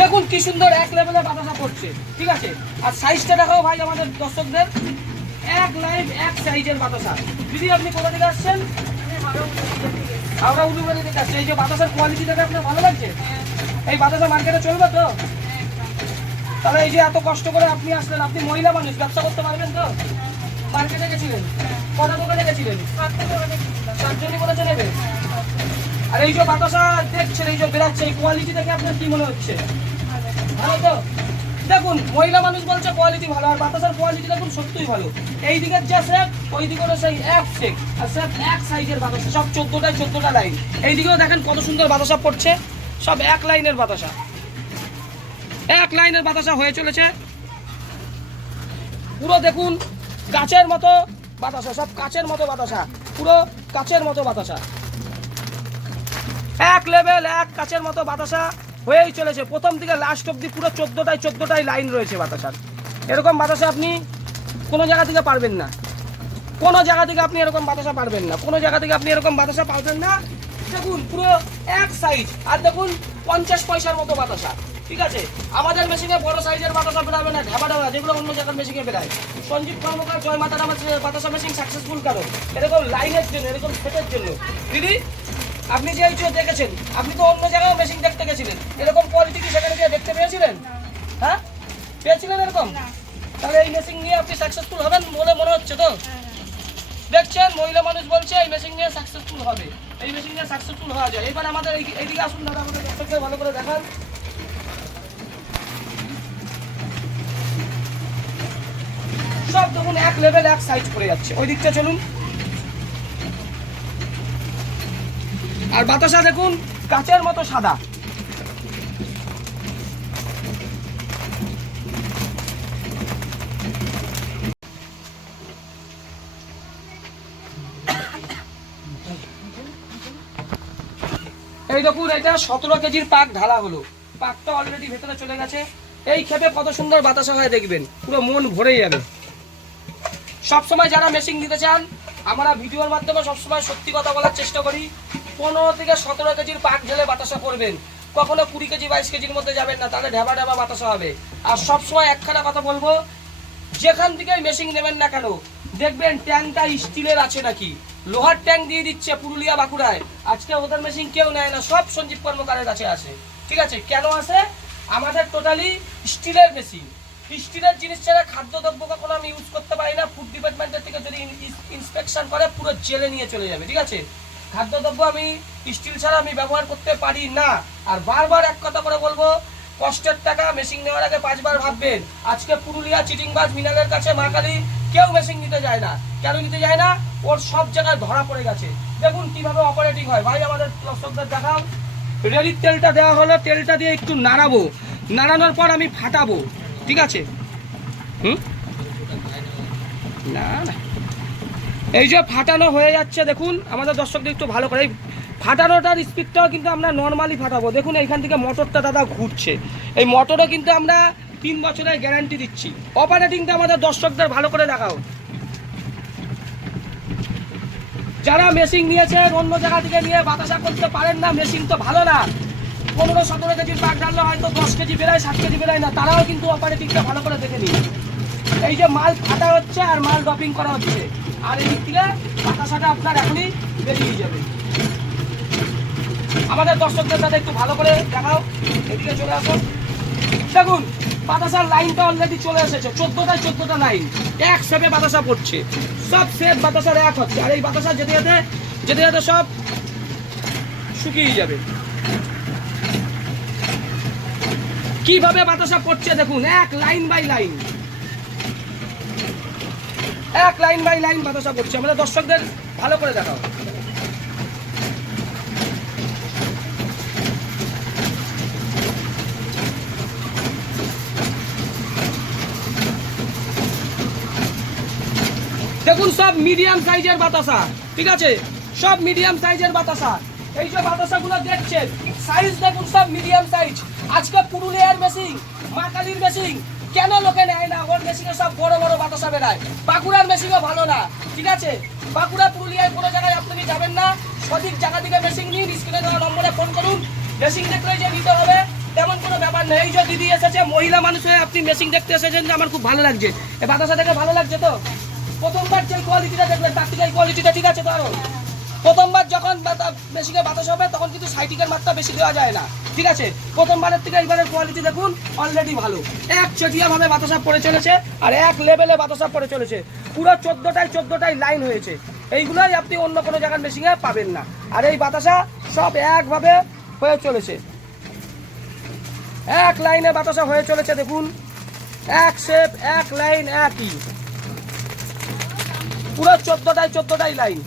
দেখুন কি সুন্দর এক লেভেলে বাতাসা পড়ছে, ঠিক আছে। আর সাইজটা দেখাও ভাই আমাদের দর্শকদের, এক লাইন এক সাইজের বাতাসা। দিদি আপনি কোথা থেকে আসছেন? আমরা উলুবাড়ি থেকে আসছি। এই যে বাতাসার কোয়ালিটি দেখে আপনার ভালো লাগছে? এই বাতাসা মার্কেটে চলবে তো? তাহলে এই যে এত কষ্ট করে আপনি আসলেন, আপনি মহিলা মানুষ, ব্যবসা করতে পারবেন তো? মার্কেটে গেছিলেন, কটা দোকানে গেছিলেন? 7জনই বলেছে নেবে। আর এই যে বাতাসা দেখছেন, এই যে বেরাচ্ছে, এই কোয়ালিটি দেখে আপনার কি মনে হচ্ছে? ভালো তো? দেখুন মহিলা মানুষ বলছে কোয়ালিটি ভালো, আর বাতাসার কোয়ালিটি দেখুন সত্যিই ভালো। এই দিকের যে সেট, ওই দিকেরও সেই এক সেট, আর সেট এক সাইজের বাতাসা, সব 14টা লাইন। এই দিকেও দেখেন কত সুন্দর বাতাসা পড়ছে, সব এক লাইনের বাতাসা, এক লাইনের বাতাসা হয়ে চলেছে। পুরো দেখুন কাচের মতো বাতাসা, সব কাচের মতো বাতাসা, পুরো কাচের মতো বাতাসা, এক লেভেল এক কাচের মতো বাতাসা হয়েই চলেছে। প্রথম থেকে লাস্ট অব্দি পুরো 14টাই লাইন রয়েছে বাতাসার। এরকম বাতাসা আপনি কোনো জায়গা থেকে পারবেন না, কোনো জায়গা থেকে আপনি এরকম বাতাসা পারবেন না, কোনো জায়গা থেকে আপনি এরকম বাতাসা পাবেন না। দেখুন পুরো এক সাইজ, আর দেখুন 50 পয়সার মতো বাতাসা, ঠিক আছে। আমাদের মেশিনে বড় সাইজের বাতাসা বেরাবে না, ঢাবা যেগুলো অন্য জায়গার মেশিনে বেরায়। সঞ্জীব কর্মকার জয় মাতার আমার বাতাসা মেশিন সাকসেসফুল কারণ এরকম লাইনের জন্য, এরকম সেটের জন্য। দিদি আপনি যে এই যে দেখেছেন, আপনি তো অন্য জায়গায় মেশিন দেখতে গেছিলেন, এরকম কোয়ালিটি কি সেখানে গিয়ে দেখতে পেয়েছিলেন? হ্যাঁ পেয়েছিলেন এরকম? তাহলে এই মেশিন নিয়ে আপনি সাকসেসফুল হবেন বলে মনে হচ্ছে তো? দেখছেন মহিলা মানুষ বলছে এই মেশিন নিয়ে সাকসেসফুল হবে, এই মেশিন নিয়ে সাকসেসফুল হওয়া যায়। এবার আমাদের এইদিকে আসুন দাদা, আমাদের দর্শককে ভালো করে দেখান। সব দেখুন এক লেভেল এক সাইজ পড়ে যাচ্ছে। ওই দিকটা চলুন। আর বাতাসা দেখুন কাচের মতো সাদা, এই দেখুন এটা 17 কেজির পাক ঢালা হলো, পাকটা অলরেডি ভেতরে চলে গেছে। এই ক্ষেপে কত সুন্দর বাতাসা হয় দেখবেন, পুরো মন ভরে যাবে। সবসময় যারা মেশিন দিতে চান, আমরা ভিডিওর মাধ্যমে সবসময় সত্যি কথা বলার চেষ্টা করি। 15 থেকে 17 কেজির পাক ঢেলে বাতাসা করবেন, কখনো 20 কেজি 22 কেজির মধ্যে যাবেন না, তাহলে ঢাবা ঢাবা বাতাসা হবে। আর সবসময় একখানা কথা বলবো, যেখান থেকে মেশিন নেবেন না কেন দেখবেন ট্যাঙ্কটা স্টিলের আছে নাকি। লোহার ট্যাঙ্ক দিয়ে দিচ্ছে পুরুলিয়া বাঁকুড়ায়, আজকে ওদের মেশিন কেউ নেয় না, সব সঞ্জীব কর্মকারের কাছে আছে, ঠিক আছে। কেন আছে? আমাদের টোটালি স্টিলের মেশিন। স্টিলের জিনিস ছাড়া খাদ্যদ্রব্য কখনো আমি ইউজ করতে পারি না। ফুড ডিপার্টমেন্টের থেকে যদি ইন্সপেকশন করে পুরো জেলে নিয়ে চলে যাবে, ঠিক আছে। খাদ্যদ্রব্য আমি স্টিল ছাড়া আমি ব্যবহার করতে পারি না। আর বারবার এক কথা করে বলবো, কষ্টের টাকা মেশিন নেওয়ার আগে 5 বার ভাববেন। আজকে পুরুলিয়া চিটিংবাজ মিনালের কাছে মা কালী কেউ মেশিন নিতে যায় না। কেন নিতে যায় না? ওর সব জায়গায় ধরা পড়ে গেছে। দেখুন কিভাবে অপারেটিং হয়। ভাই আমাদের দর্শকদের দেখাও। রেলির তেলটা দেওয়া হলো, তেলটা দিয়ে একটু নাড়াবো, নাড়ানোর পর আমি ফাটাবো, ঠিক আছে। না না, এই যে ফাটানো হয়ে যাচ্ছে, দেখুন আমাদের দর্শকদের একটু ভালো করে। ফাটানোটার স্পিডটাও কিন্তু আমরা নর্মালি ফাটাবো। দেখুন এইখান থেকে মোটরটা দাদা ঘুরছে, এই মোটরে কিন্তু আমরা 3 বছরের গ্যারান্টি দিচ্ছি। অপারেটিংটা আমাদের দর্শকদের ভালো করে দেখাও। যারা মেশিন নিয়েছেন অন্য জায়গা থেকে নিয়ে বাতাসা করতে পারেন না, মেশিন তো ভালো না, 15-17 কেজির পাক ঢাললে হয়তো 10 কেজি বেরায়, 7 কেজি বেরায় না, তারাও কিন্তু অপারেটিংটা ভালো করে দেখে নিন। এই যে মাল ফাটা হচ্ছে আর মাল ড্রপিং করা হচ্ছে, আর এই দিক থেকে বাতাসাটা আপনার এখনই বেরিয়ে যাবে। আমাদের দর্শকদের সাথে একটু ভালো করে দেখাও, এদিকে চলে আসো। দেখুন বাতাসার লাইনটা অলরেডি চলে এসেছে, 14টা লাইন এক সেপে বাতাসা পড়ছে, সব সেপ বাতাসার এক হচ্ছে। আর এই বাতাসা যেতে যেতে সব শুকিয়ে যাবে। কিভাবে বাতাসা পড়ছে দেখুন, এক লাইন বাই লাইন, এক লাইন বাই লাইন বাতাসা পড়ছে। আমাদের দর্শকদের ভালো করে দেখাও। দেখুন সব মিডিয়াম সাইজের বাতাসা, ঠিক আছে, সব মিডিয়াম সাইজের বাতাসা। এই যে বাতাসাগুলো দেখছেন সাইজ দেখুন, সব মিডিয়াম সাইজ। আজকে পুরুলিয়ার মেশিন, মা কালীর মেশিন কেন লোকে নেয় না? ওর মেশিনে সব বড় বড় বাতাসা বেরায়। বাঁকুড়ার মেশিনও ভালো না, ঠিক আছে। বাঁকুড়া পুরুলিয়ায় কোনো জায়গায় আপনি যাবেন না, সঠিক জায়গা থেকে মেশিন নিন। স্ক্রিনে দেওয়া নম্বরে ফোন করুন, মেশিন দেখলে যে নিতে হবে তেমন কোনো ব্যাপার নেই। এই যে দিদি এসেছে, মহিলা মানুষ হয়ে আপনি মেশিন দেখতে এসেছেন, যে আমার খুব ভালো লাগছে, এই বাতাসা দেখে ভালো লাগছে তো? প্রথমবার যে কোয়ালিটিটা দেখলেন তার থেকে এই কোয়ালিটিটা ঠিক আছে তো? আরো প্রথমবার যখন মেশিনে বাতাস হবে তখন কিন্তু সাইটিকের মাত্রা বেশি দেওয়া যায় না, ঠিক আছে? প্রথমবারের থেকে এইবারের কোয়ালিটি দেখুন অলরেডি ভালো, এক চটিয়া ভাবে বাতাসা পড়ে চলেছে আর এক লেভেলে বাতাসা পড়ে চলেছে। পুরো 14টাই লাইন হয়েছে, এইগুলোই আপনি অন্য কোনো জায়গার মেশিনে পাবেন না। আর এই বাতাসা সব একভাবে হয়ে চলেছে, এক লাইনে বাতাসা হয়ে চলেছে। দেখুন এক শেপ, এক লাইন, একই, পুরো 14টাই লাইন।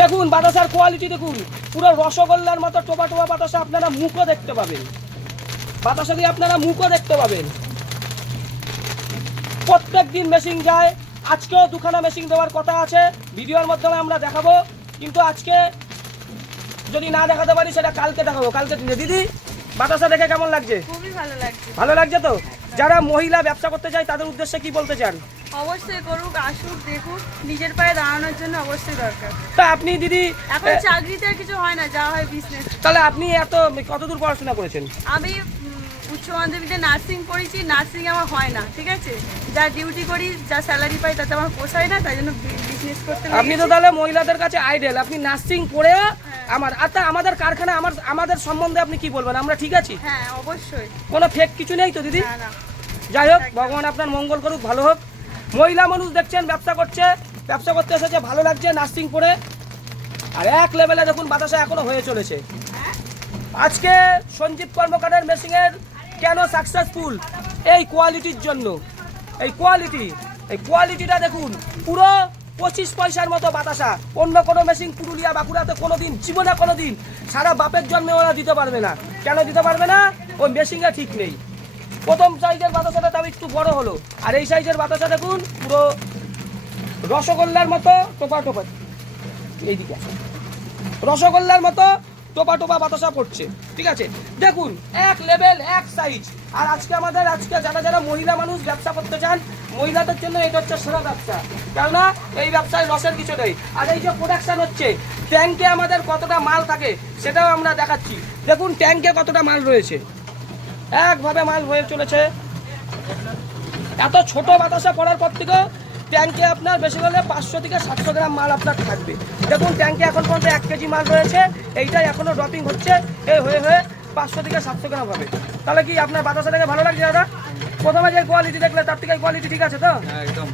দেখুন বাতাসার কোয়ালিটি দেখুন, পুরো রসগোল্লার মতো টোপা টোপা বাতাসা, আপনারা মুখও দেখতে পাবেন, বাতাসা দিয়ে আপনারা মুখও দেখতে পাবেন। প্রত্যেক দিন মেশিন যায়, আজকেও দুখানা মেশিন দেওয়ার কথা আছে, ভিডিওর মাধ্যমে আমরা দেখাবো, কিন্তু আজকে যদি না দেখাতে পারি সেটা কালকে দেখাবো, কালকে দিনে। দিদি বাতাসা দেখে কেমন লাগছে? খুবই ভালো লাগছে। ভালো লাগছে তো? যারা মহিলা ব্যবসা করতে চায় তাদের উদ্দেশ্যে কি বলতে চান? অবশ্যই করুক, আসুক, দেখুক, নিজের পায়ে দাঁড়ানোর জন্য অবশ্যই দরকার। তা আপনি দিদি এখন চাকরিতে আর কিছু হয় না, যা হয় বিজনেস। তাহলে আপনি এত কতদূর পড়াশোনা করেছেন? আমি উচ্চ মাধ্যমিকে নার্সিং পড়েছি, নার্সিং আমার হয় না, ঠিক আছে? যা ডিউটি করি, যা স্যালারি পাই তাতে আমার পোষায় না, তাই জন্য বিজনেস করতে আপনি তো তাহলে মহিলাদের কাছে আইডল, আপনি নার্সিং পড়েও আমাদের কারখানা, আমাদের সম্বন্ধে আপনি কি বলবেন? আমরা ঠিক আছি? হ্যাঁ অবশ্যই, কোনো ফেক কিছু নেই তো দিদি? না না। যাই হোক, ভগবান আপনার মঙ্গল করুক, ভালো হোক। মহিলা মানুষ দেখছেন ব্যবসা করতে এসেছে, ভালো লাগছে নার্সিং পড়ে, আর এক লেভেলে দেখুন বাতাসা এখনো হয়ে চলেছে। আজকে সঞ্জীব কর্মকারের মেশিনের কেন সাকসেসফুল? এই কোয়ালিটির জন্য। এই কোয়ালিটিটা দেখুন, পুরো 25 পয়সার মতো বাতাসা। অন্য কোনো মেশিন পুরুলিয়া বাঁকুড়াতে কোনোদিন, জীবনে কোনোদিন, সারা বাপের জন্মে ওরা দিতে পারবে না। কেন দিতে পারবে না? ওই মেশিনটা ঠিক নেই। প্রথম সাইজের বাতাসাটা তাও একটু বড় হলো, আর এই সাইজের বাতাসা দেখুন পুরো রসগোল্লার মতো টোপা, এইদিকে রসগোল্লার মতো টোপা বাতাসা পড়ছে, ঠিক আছে? দেখুন এক লেভেল, এক সাইজ। আর আজকে যারা মহিলা মানুষ ব্যবসা করতে চান, মহিলাদের জন্য এটা হচ্ছে সেরা ব্যবসা, কেননা এই ব্যবসায় লসের কিছু নেই। আর এই যে প্রোডাকশন হচ্ছে, ট্যাঙ্কে আমাদের কতটা মাল থাকে সেটাও আমরা দেখাচ্ছি। দেখুন ট্যাঙ্কে কতটা মাল রয়েছে, একভাবে মাল হয়ে চলেছে। এত ছোট বাতাসা পড়ার পর থেকে ট্যাঙ্কে আপনার বেশি হলে 500 থেকে 700 গ্রাম মাল আপনার থাকবে। দেখুন ট্যাঙ্কে এখন পর্যন্ত 1 কেজি মাল রয়েছে, এইটাই এখনো ড্রপিং হচ্ছে, এই হয়ে 500 থেকে 700 গ্রাম হবে। তাহলে কি আপনার বাতাসা দেখে ভালো লাগছে দাদা? প্রথমে যে কোয়ালিটি দেখলে তার থেকে কোয়ালিটি ঠিক আছে তো? একদম।